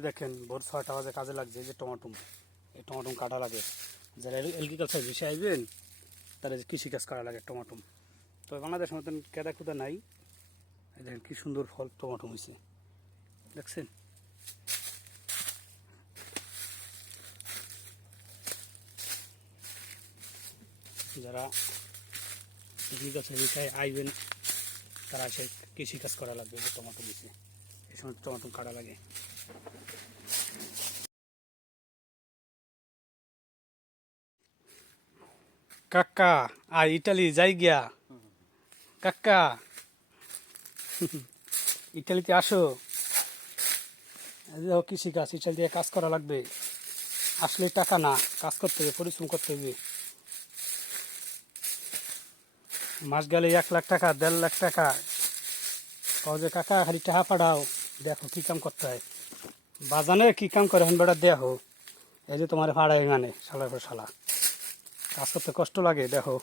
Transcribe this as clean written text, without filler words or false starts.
যে দেখেন ভোর 6টা বাজে কাজে লাগছে, এই যে টমাটম, এই টমাটম কাটা লাগে। যারা এগ্রিকালচার বিষয়ে আসবেন তারা যে কৃষিকাজ করা লাগে টমাটম। তো বাংলাদেশের মতন কেদা কুদা নাই। এই দেখেন কী সুন্দর ফল টমাটম হয়েছে, দেখছেন? যারা এগ্রিকালচার বিষয়ে আইবেন তারা সে কৃষিকাজ করা লাগবে। যে টমাটম হয়েছে, এই সময় টমাটম কাটা লাগে। কাকা আর ইটালি যাই গিয়া, কাকা ইটালিতে আসো, কৃষিকাজ ইটালি দিয়ে কাজ করা লাগবে। আসলে টাকা না, কাজ করতে হবে, পরিশ্রম করতে হবে। মাস গেলে 1 লাখ টাকা 1.5 লাখ টাকা পাও যে কাকা, খালি টাকা পাঠাও, দেখো কী কাম করতে হয়। বাজানে কী কাম করে এখন বেটা দেখো। এই যে তোমার ভাড়া এখানে শালার পর শালা, কাজ করতে কষ্ট লাগে দেখো।